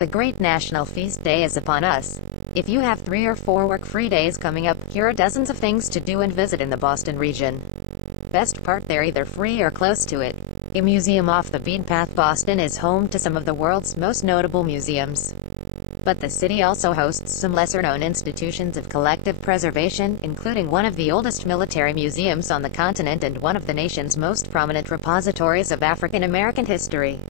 The great national feast day is upon us. If you have 3 or 4 work-free days coming up, here are dozens of things to do and visit in the Boston region. Best part, they're either free or close to it. A museum off the beaten path. Boston is home to some of the world's most notable museums. But the city also hosts some lesser-known institutions of collective preservation, including one of the oldest military museums on the continent and one of the nation's most prominent repositories of African American history.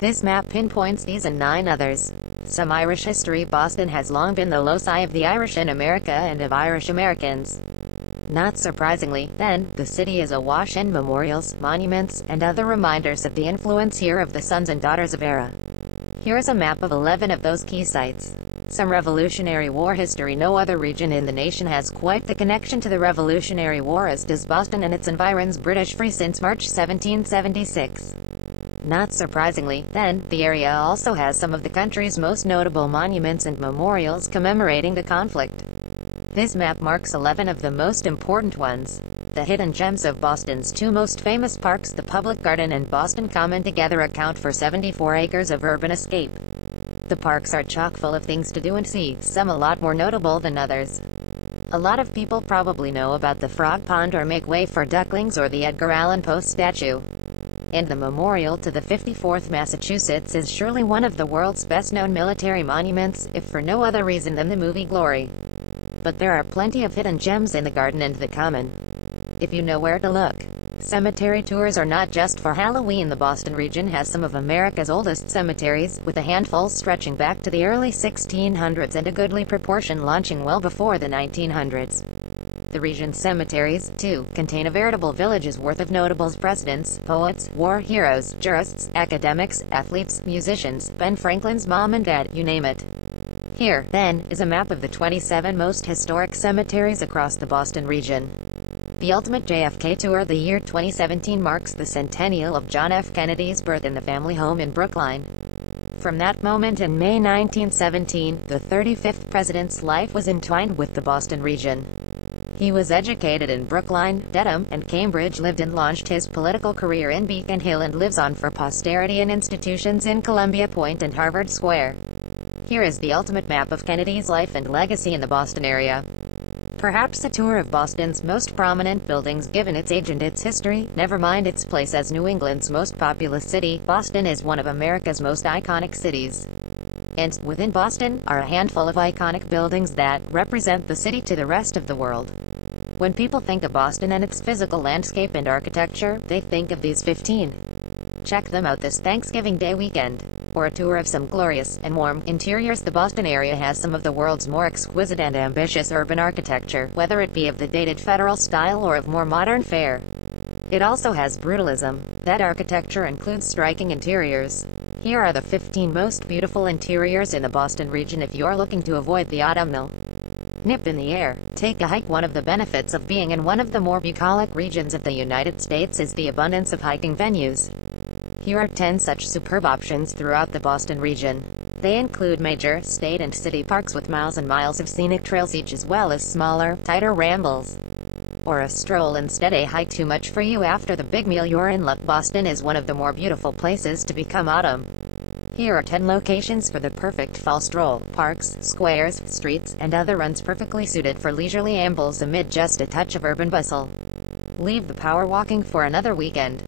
This map pinpoints these and 9 others. Some Irish history. Boston has long been the loci of the Irish in America and of Irish Americans. Not surprisingly, then, the city is awash in memorials, monuments, and other reminders of the influence here of the sons and daughters of era. Here is a map of 11 of those key sites. Some Revolutionary War history. No other region in the nation has quite the connection to the Revolutionary War as does Boston and its environs. British free since March 1776. Not surprisingly, then, the area also has some of the country's most notable monuments and memorials commemorating the conflict. This map marks 11 of the most important ones. The hidden gems of Boston's 2 most famous parks, the Public Garden and Boston Common, together account for 74 acres of urban escape. The parks are chock full of things to do and see, some a lot more notable than others. A lot of people probably know about the Frog Pond or Make Way for Ducklings or the Edgar Allan Poe statue. And the memorial to the 54th Massachusetts is surely one of the world's best-known military monuments, if for no other reason than the movie Glory. But there are plenty of hidden gems in the Garden and the Common, if you know where to look. Cemetery tours are not just for Halloween. The Boston region has some of America's oldest cemeteries, with a handful stretching back to the early 1600s and a goodly proportion launching well before the 1900s. The region's cemeteries, too, contain a veritable village's worth of notables, presidents, poets, war heroes, jurists, academics, athletes, musicians, Ben Franklin's mom and dad, you name it. Here, then, is a map of the 27 most historic cemeteries across the Boston region. The ultimate JFK tour. The year 2017 marks the centennial of John F. Kennedy's birth in the family home in Brookline. From that moment in May 1917, the 35th president's life was entwined with the Boston region. He was educated in Brookline, Dedham, and Cambridge, lived and launched his political career in Beacon Hill, and lives on for posterity in institutions in Columbia Point and Harvard Square. Here is the ultimate map of Kennedy's life and legacy in the Boston area. Perhaps a tour of Boston's most prominent buildings, given its age and its history, never mind its place as New England's most populous city. Boston is one of America's most iconic cities. And, within Boston, are a handful of iconic buildings that represent the city to the rest of the world. When people think of Boston and its physical landscape and architecture, they think of these 15. Check them out this Thanksgiving Day weekend. Or a tour of some glorious and warm interiors. The Boston area has some of the world's more exquisite and ambitious urban architecture, whether it be of the dated federal style or of more modern fare. It also has brutalism. That architecture includes striking interiors. Here are the 15 most beautiful interiors in the Boston region if you're looking to avoid the autumnal nip in the air. Take a hike. One of the benefits of being in one of the more bucolic regions of the United States is the abundance of hiking venues. Here are 10 such superb options throughout the Boston region. They include major, state and city parks with miles and miles of scenic trails each, as well as smaller, tighter rambles. Or a stroll instead. A hike too much for you after the big meal? You're in luck. Boston is one of the more beautiful places to become autumn. Here are 10 locations for the perfect fall stroll. Parks, squares, streets, and other runs perfectly suited for leisurely ambles amid just a touch of urban bustle. Leave the power walking for another weekend.